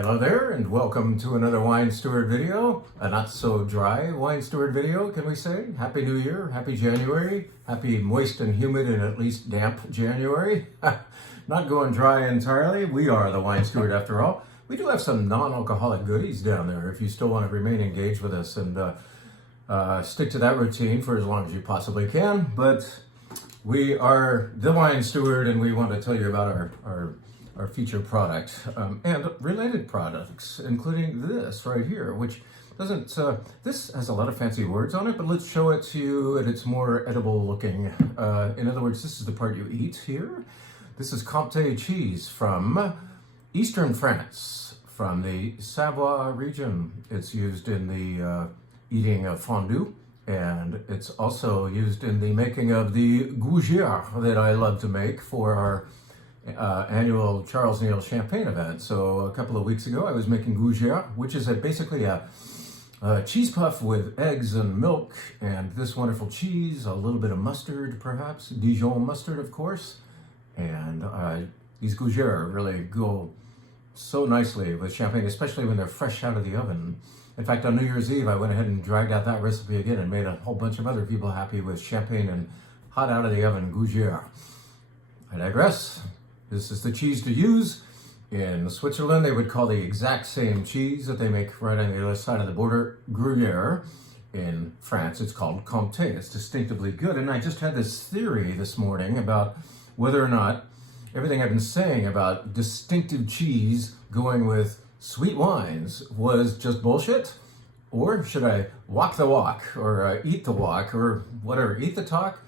Hello there, and welcome to another wine steward video. A not so dry wine steward video, can we say? Happy New Year, happy January, happy moist and humid and at least damp January. Not going dry entirely. We are the wine steward after all. We do have some non-alcoholic goodies down there if you still want to remain engaged with us and stick to that routine for as long as you possibly can. But we are the wine steward, and we want to tell you about our featured product and related products, including this right here, which doesn't, this has a lot of fancy words on it, but let's show it to you and it's more edible looking. In other words, this is the part you eat here. This is Comté cheese from Eastern France, from the Savoie region. It's used in the eating of fondue, and it's also used in the making of the gougère that I love to make for our annual Charles Neal Champagne event. So a couple of weeks ago I was making gougère, which is basically a cheese puff with eggs and milk and this wonderful cheese, a little bit of mustard perhaps, Dijon mustard of course, and these gougères really go so nicely with champagne, especially when they're fresh out of the oven. In fact, on New Year's Eve I went ahead and dragged out that recipe again and made a whole bunch of other people happy with champagne and hot out of the oven gougère. I digress. This is the cheese to use. In Switzerland, they would call the exact same cheese that they make right on the other side of the border Gruyere. In France, it's called Comté. It's distinctively good. And I just had this theory this morning about whether or not everything I've been saying about distinctive cheese going with sweet wines was just bullshit, or should I walk the walk, or eat the walk, or whatever, eat the talk?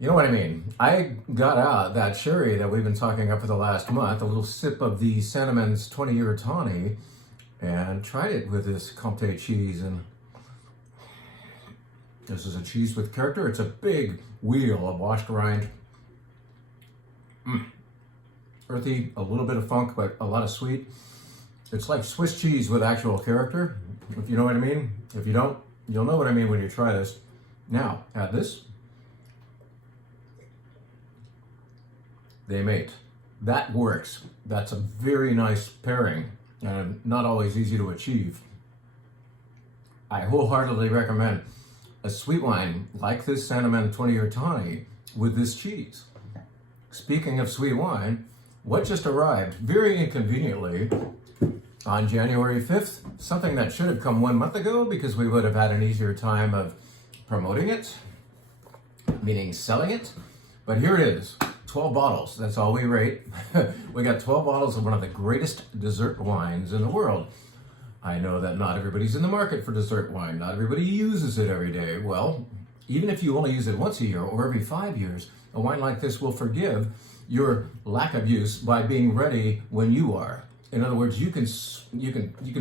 You know what I mean? I got out that sherry that we've been talking up for the last month, a little sip of the Sandeman's 20-year tawny, and tried it with this Comté cheese. And this is a cheese with character. It's a big wheel of washed rind. Earthy, a little bit of funk, but a lot of sweet. It's like Swiss cheese with actual character, if you know what I mean. If you don't, you'll know what I mean when you try this. Now, add this. They mate. That works. That's a very nice pairing and not always easy to achieve. I wholeheartedly recommend a sweet wine like this Sandeman 20-year tawny with this cheese. Speaking of sweet wine, what just arrived very inconveniently on January 5th, something that should have come 1 month ago because we would have had an easier time of promoting it, meaning selling it, but here it is. 12 bottles, that's all we rate. We got 12 bottles of one of the greatest dessert wines in the world. I know that not everybody's in the market for dessert wine. Not everybody uses it every day. Well, even if you only use it once a year or every 5 years, a wine like this will forgive your lack of use by being ready when you are. In other words, you can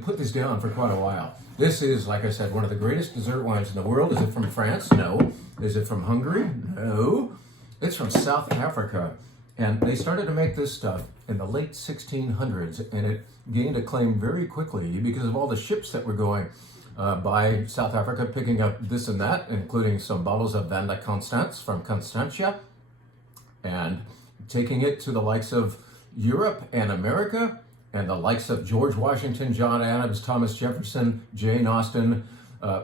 put this down for quite a while. This is, like I said, one of the greatest dessert wines in the world. Is it from France? No. Is it from Hungary? No. It's from South Africa, and they started to make this stuff in the late 1600s, and it gained acclaim very quickly because of all the ships that were going by South Africa, picking up this and that, including some bottles of Vin de Constance from Constantia, and taking it to the likes of Europe and America, and the likes of George Washington, John Adams, Thomas Jefferson, Jane Austen,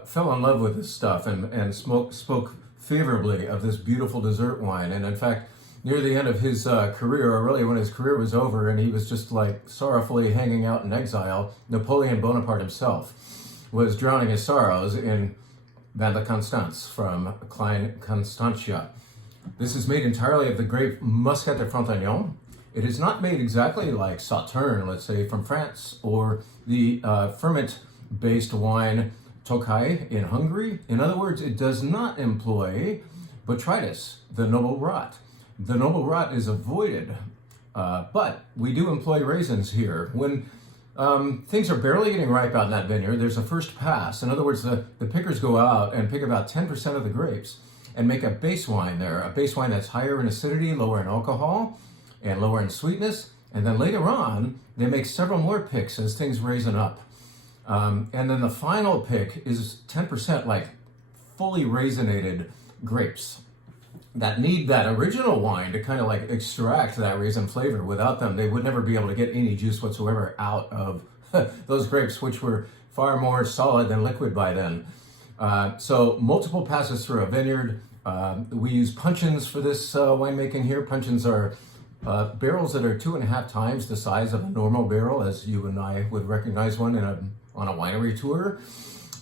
fell in love with this stuff and spoke favorably of this beautiful dessert wine. And in fact, near the end of his career, or really when his career was over and he was just like sorrowfully hanging out in exile, Napoleon Bonaparte himself was drowning his sorrows in Vin de Constance from Klein Constantia. This is made entirely of the grape Muscat de Frontagnon. It is not made exactly like Sauterne, let's say, from France, or the ferment-based wine Tokaj in Hungary. In other words, it does not employ botrytis, the noble rot. The noble rot is avoided, but we do employ raisins here. When things are barely getting ripe out in that vineyard, there's a first pass. In other words, the pickers go out and pick about 10% of the grapes and make a base wine there, a base wine that's higher in acidity, lower in alcohol, and lower in sweetness. And then later on, they make several more picks as things raisin up. And then the final pick is 10% like fully raisinated grapes. that need that original wine to kind of like extract that raisin flavor. Without them, they would never be able to get any juice whatsoever out of those grapes, which were far more solid than liquid by then. So multiple passes through a vineyard. We use puncheons for this winemaking here. Puncheons are barrels that are 2.5 times the size of a normal barrel, as you and I would recognize one on a winery tour.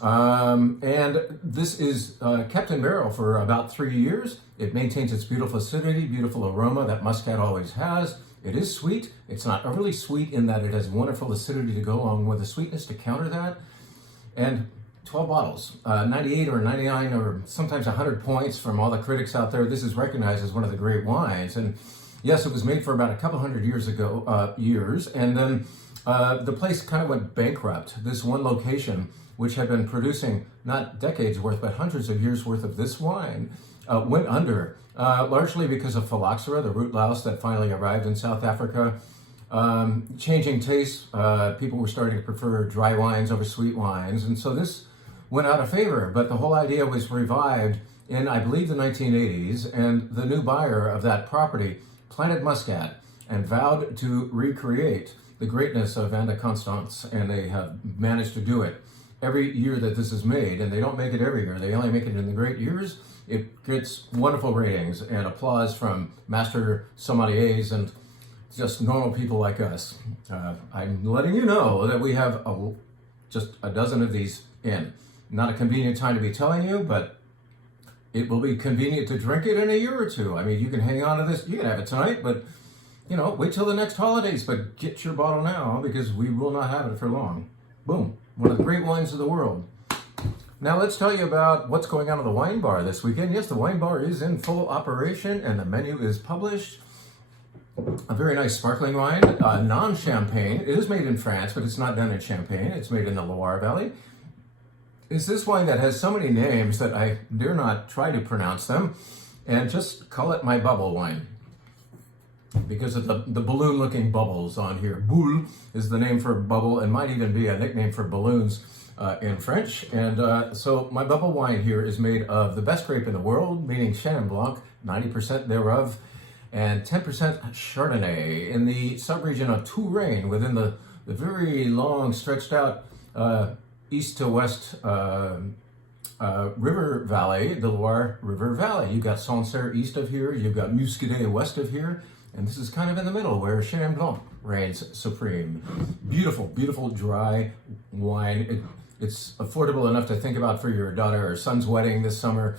And this is kept in barrel for about 3 years. It maintains its beautiful acidity, beautiful aroma that Muscat always has. It is sweet. It's not overly sweet in that it has wonderful acidity to go along with the sweetness to counter that. And 12 bottles, 98 or 99 or sometimes 100 points from all the critics out there. This is recognized as one of the great wines. And yes, it was made for about a couple hundred years ago, and then the place kind of went bankrupt. This one location, which had been producing not decades worth, but hundreds of years worth of this wine, went under, largely because of phylloxera, the root louse that finally arrived in South Africa. Changing tastes, people were starting to prefer dry wines over sweet wines, and so this went out of favor. But the whole idea was revived in, I believe, the 1980s, and the new buyer of that property planted Muscat and vowed to recreate the greatness of Constance, and they have managed to do it every year that this is made. And they don't make it every year, they only make it in the great years. It gets wonderful ratings and applause from master sommeliers and just normal people like us. I'm letting you know that we have just a dozen of these in. Not a convenient time to be telling you, but it will be convenient to drink it in a year or two. I mean, you can hang on to this. You can have it tonight, but wait till the next holidays. But get your bottle now, because we will not have it for long. Boom. One of the great wines of the world. Now let's tell you about what's going on at the wine bar this weekend. Yes, the wine bar is in full operation and the menu is published. A very nice sparkling wine, non-champagne. It is made in France, but it's not done in Champagne. It's made in the Loire Valley. It's this wine that has so many names that I dare not try to pronounce them, and just call it my bubble wine, because of the balloon-looking bubbles on here. Boule is the name for bubble, and might even be a nickname for balloons in French. And so my bubble wine here is made of the best grape in the world, meaning Chenin Blanc, 90% thereof, and 10% Chardonnay in the subregion of Touraine, within the very long, stretched out east to west river valley, the Loire River Valley. You've got Sancerre east of here, you've got Muscadet west of here, and this is kind of in the middle where Chenin Blanc reigns supreme. Beautiful, beautiful dry wine. It's affordable enough to think about for your daughter or son's wedding this summer,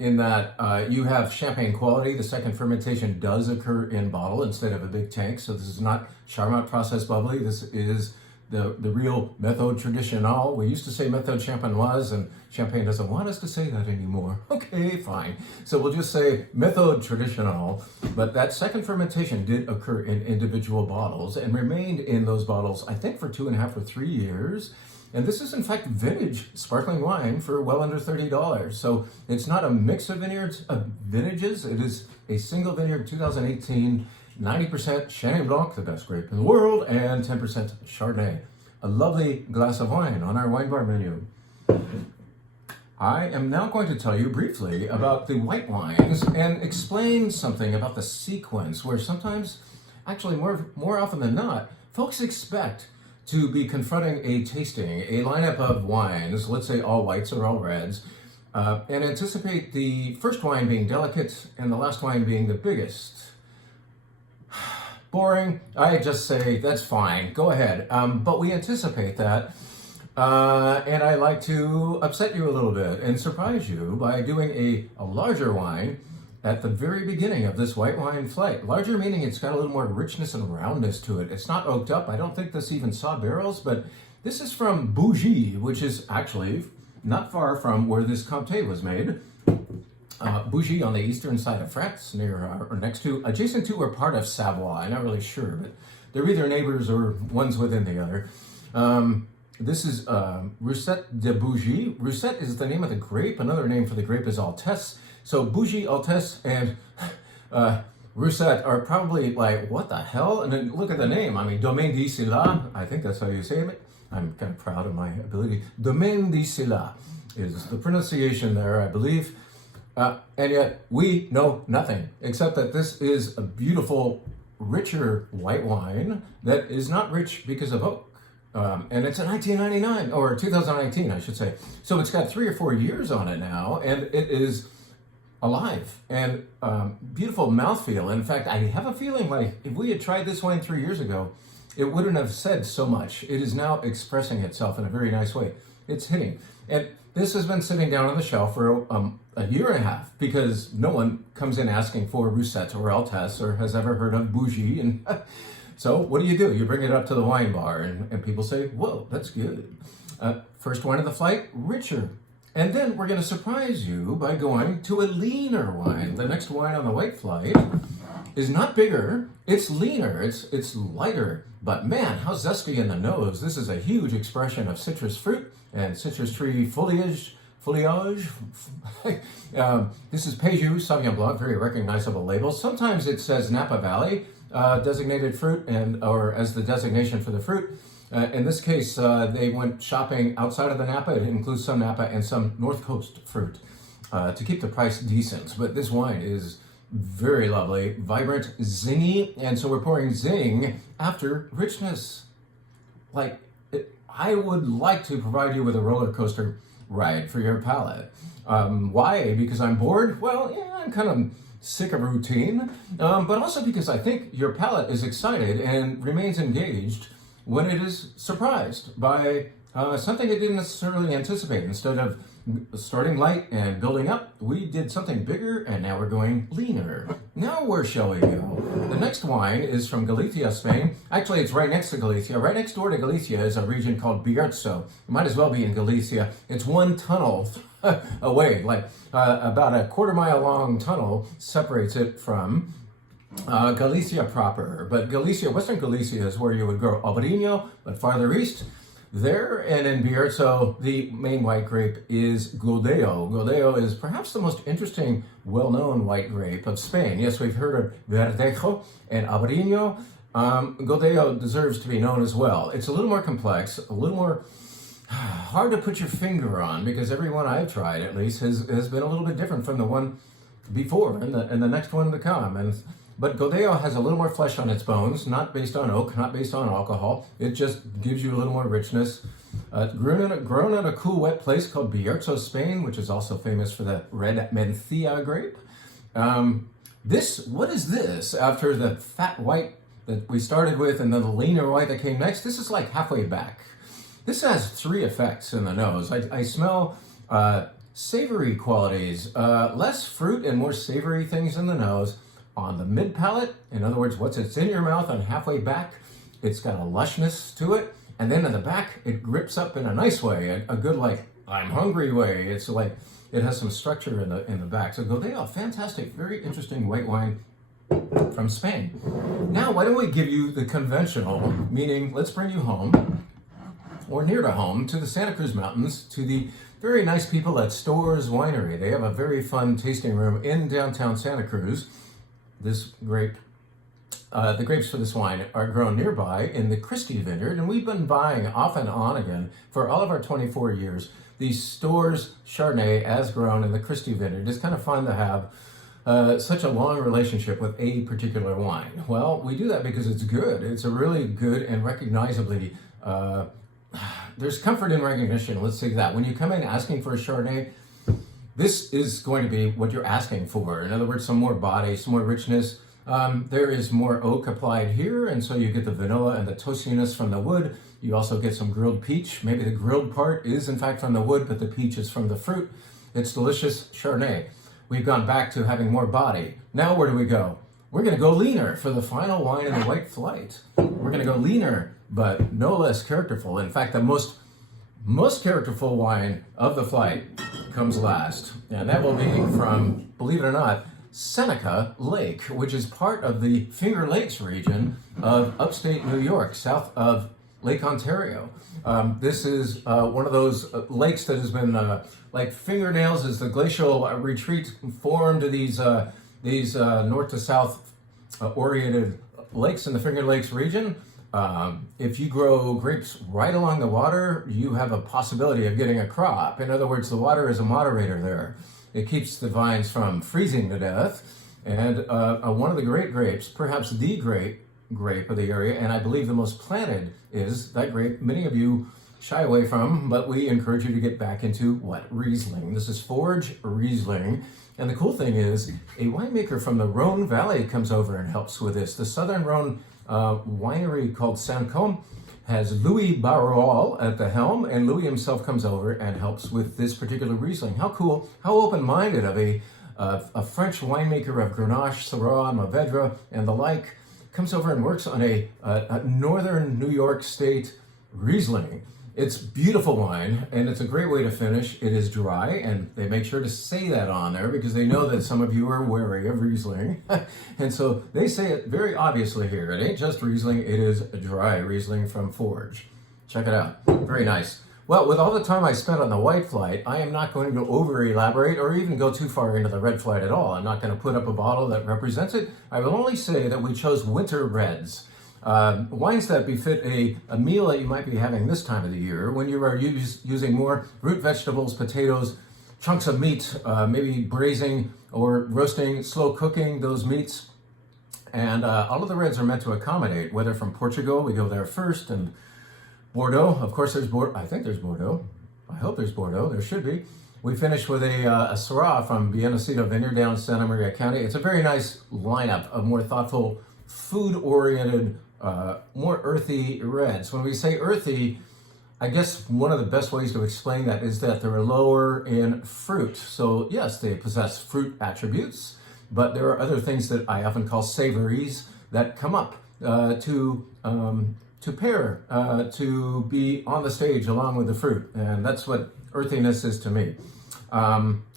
in that you have champagne quality. The second fermentation does occur in bottle instead of a big tank, so this is not Charmat process bubbly. This is the real méthode traditionnelle. We used to say méthode champenoise, and Champagne doesn't want us to say that anymore. Okay, fine. So we'll just say méthode traditionnelle. But that second fermentation did occur in individual bottles and remained in those bottles, I think, for 2.5 or 3 years. And this is, in fact, vintage sparkling wine for well under $30. So it's not a mix of vintages. It is a single vineyard, 2018, 90% Chenin Blanc, the best grape in the world, and 10% Chardonnay. A lovely glass of wine on our wine bar menu. I am now going to tell you briefly about the white wines and explain something about the sequence, where sometimes, actually more often than not, folks expect to be confronting a tasting, a lineup of wines, let's say all whites or all reds, and anticipate the first wine being delicate and the last wine being the biggest. Boring. I just say, that's fine, go ahead. But we anticipate that, and I like to upset you a little bit and surprise you by doing a larger wine at the very beginning of this white wine flight. Larger meaning it's got a little more richness and roundness to it. It's not oaked up. I don't think this even saw barrels, but this is from Bougie, which is actually not far from where this Comté was made. Bougie on the eastern side of France, near or next to, adjacent to, or part of Savoie. I'm not really sure, but they're either neighbors or one's within the other. This is Roussette de Bougie. Roussette is the name of the grape. Another name for the grape is Altesse. So Bougie, Altesse, and Roussette are probably like, what the hell? And then look at the name. I mean, Domaine d'Isilla, I think that's how you say it. I'm kind of proud of my ability. Domaine d'Isilla is the pronunciation there, I believe. And yet we know nothing except that this is a beautiful, richer white wine that is not rich because of oak. And it's a 1999 or 2019, I should say. So it's got 3 or 4 years on it now, and it is alive and beautiful mouthfeel. In fact, I have a feeling like if we had tried this wine 3 years ago, it wouldn't have said so much. It is now expressing itself in a very nice way. It's hitting. And this has been sitting down on the shelf for a year and a half because no one comes in asking for Roussette or Altesse or has ever heard of Bougie. And so what do? You bring it up to the wine bar and people say, whoa, that's good. First wine of the flight, richer. And then we're going to surprise you by going to a leaner wine. The next wine on the white flight is not bigger, it's leaner, it's lighter. But man, how zesty in the nose. This is a huge expression of citrus fruit and citrus tree foliage. This is Péjus Sauvignon Blanc, very recognizable label. Sometimes it says Napa Valley designated fruit or as the designation for the fruit. In this case, they went shopping outside of the Napa. It includes some Napa and some North Coast fruit to keep the price decent. But this wine is very lovely, vibrant, zingy, and so we're pouring zing after richness. I would like to provide you with a roller coaster ride for your palate. Why? Because I'm bored? Well, yeah, I'm kind of sick of routine, but also because I think your palate is excited and remains engaged when it is surprised by something it didn't necessarily anticipate. Instead of starting light and building up, we did something bigger and now we're going leaner. Now where shall we go? The next wine is from Galicia, Spain. Actually, it's right next to Galicia. Right next door to Galicia is a region called Bierzo. It might as well be in Galicia. It's one tunnel away, like about a quarter-mile long tunnel separates it from Galicia proper. But Galicia, Western Galicia is where you would grow Albarino, but farther east, there and in Bierzo, the main white grape is Godello. Godello is perhaps the most interesting, well-known white grape of Spain. Yes, we've heard of Verdejo and Albarino. Godello deserves to be known as well. It's a little more complex, a little more hard to put your finger on because every one I've tried, at least, has been a little bit different from the one before and the next one to come. But Godello has a little more flesh on its bones, not based on oak, not based on alcohol. It just gives you a little more richness. Grown in a cool, wet place called Bierzo, Spain, which is also famous for the red Mencía grape. What is this? After the fat white that we started with and then the leaner white that came next, this is like halfway back. This has 3 effects in the nose. I smell savory qualities, less fruit and more savory things in the nose. On the mid palate, in other words, it's in your mouth and halfway back, it's got a lushness to it. And then in the back, it grips up in a nice way, a good I'm hungry way. It's like it has some structure in the back. So Godello, fantastic, very interesting white wine from Spain. Now, why don't we give you the conventional, meaning let's bring you home or near to home to the Santa Cruz Mountains, to the very nice people at Stores Winery. They have a very fun tasting room in downtown Santa Cruz. This grape, the grapes for this wine are grown nearby in the Christie Vineyard, and we've been buying off and on again for all of our 24 years. The Stores Chardonnay as grown in the Christie Vineyard. It's kind of fun to have such a long relationship with a particular wine. Well, we do that because it's good. It's a really good and recognizably, there's comfort in recognition, let's say that. When you come in asking for a Chardonnay, this is going to be what you're asking for. In other words, some more body, some more richness. There is more oak applied here, and so you get the vanilla and the toastiness from the wood. You also get some grilled peach. Maybe the grilled part is in fact from the wood, but the peach is from the fruit. It's delicious Chardonnay. We've gone back to having more body. Now where do we go? We're going to go leaner for the final wine in the white flight. We're going to go leaner, but no less characterful. In fact, the most characterful wine of the flight comes last, and that will be from, believe it or not, Seneca Lake, which is part of the Finger Lakes region of upstate New York, south of Lake Ontario. This is one of those lakes that has been like fingernails as the glacial retreat formed these north to south oriented lakes in the Finger Lakes region. If you grow grapes right along the water, you have a possibility of getting a crop. In other words, the water is a moderator there. It keeps the vines from freezing to death. And one of the great grapes, perhaps the great grape of the area, and I believe the most planted, is that grape many of you shy away from, but we encourage you to get back into what? Riesling. This is Forge Riesling. And the cool thing is, a winemaker from the Rhone Valley comes over and helps with this. The Southern Rhone winery called Saint-Côme has Louis Barral at the helm, and Louis himself comes over and helps with this particular Riesling. How cool, how open-minded of a French winemaker of Grenache, Syrah, Mourvedre, and the like comes over and works on a northern New York State Riesling. It's beautiful wine, and it's a great way to finish. It is dry, and they make sure to say that on there because they know that some of you are wary of Riesling. And so they say it very obviously here. It ain't just Riesling, it is a dry Riesling from Forge. Check it out. Very nice. Well, with all the time I spent on the white flight, I am not going to over-elaborate or even go too far into the red flight at all. I'm not going to put up a bottle that represents it. I will only say that we chose winter reds. Wines that befit a meal that you might be having this time of the year when you are using more root vegetables, potatoes, chunks of meat, maybe braising or roasting, slow cooking those meats. And all of the reds are meant to accommodate, whether from Portugal, we go there first, and Bordeaux, of course there's Bordeaux, I think there's Bordeaux, I hope there's Bordeaux, there should be. We finish with a Syrah from Bienesito Vineyard down in Santa Maria County. It's a very nice lineup of more thoughtful, food-oriented, more earthy reds. When we say earthy, I guess one of the best ways to explain that is that they're lower in fruit. So yes, they possess fruit attributes, but there are other things that I often call savories that come up to pair, to be on the stage along with the fruit. And that's what earthiness is to me.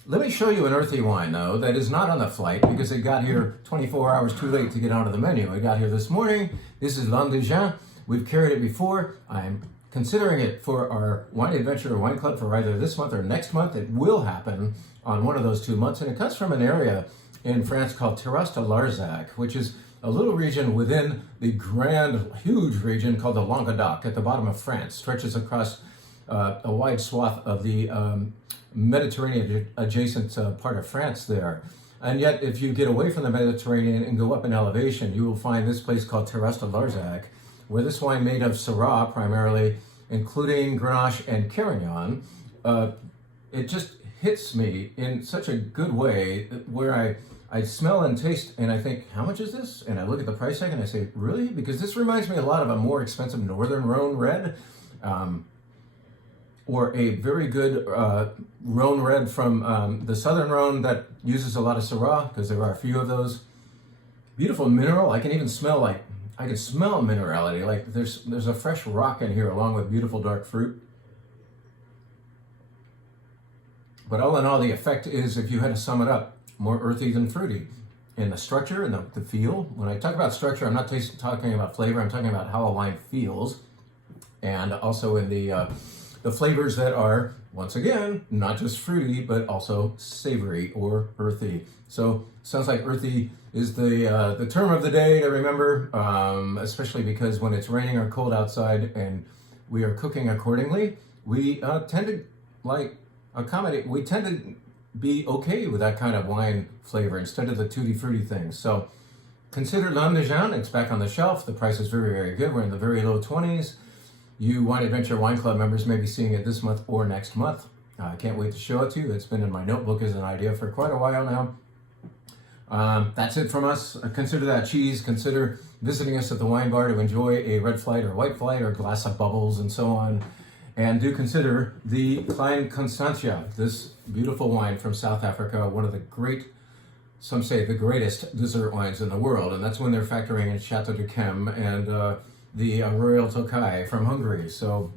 Let me show you an earthy wine, though, that is not on the flight because it got here 24 hours too late to get onto the menu. It got here this morning. This is L'Indulgent. We've carried it before. I'm considering it for our Wine Adventure Wine Club for either this month or next month. It will happen on one of those 2 months, and it comes from an area in France called Terrasse de Larzac, which is a little region within the grand, huge region called the Languedoc at the bottom of France. Stretches across a wide swath of the Mediterranean adjacent part of France there. And yet, if you get away from the Mediterranean and go up in elevation, you will find this place called Terrasse de Larzac, where this wine made of Syrah primarily, including Grenache and Carignan, it just hits me in such a good way where I smell and taste and I think, how much is this? And I look at the price tag and I say, really? Because this reminds me a lot of a more expensive Northern Rhone red, or a very good Rhone red from the Southern Rhone that uses a lot of Syrah, because there are a few of those. Beautiful mineral. I can even smell I can smell minerality. Like there's a fresh rock in here along with beautiful dark fruit. But all in all, the effect is, if you had to sum it up, more earthy than fruity. In the structure and the feel. When I talk about structure, I'm not talking about flavor. I'm talking about how a wine feels. And also in the flavors that are, once again, not just fruity, but also savory or earthy. So sounds like earthy is the term of the day to remember, especially because when it's raining or cold outside and we are cooking accordingly, we tend to we tend to be okay with that kind of wine flavor instead of the tutti frutti things. So consider L'Indulgent. It's back on the shelf. The price is very, very good. We're in the very low 20s. You Wine Adventure Wine Club members may be seeing it this month or next month. I can't wait to show it to you. It's been in my notebook as an idea for quite a while now. That's it from us. Consider that cheese. Consider visiting us at the wine bar to enjoy a red flight or white flight or glass of bubbles and so on. And do consider the Klein Constantia, this beautiful wine from South Africa, one of the great, some say the greatest dessert wines in the world. And that's when they're factoring in Chateau de Chem and the Royal Tokaj from Hungary. So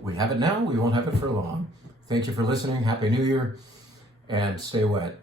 we have it now, we won't have it for long. Thank you for listening, Happy New Year, and stay wet.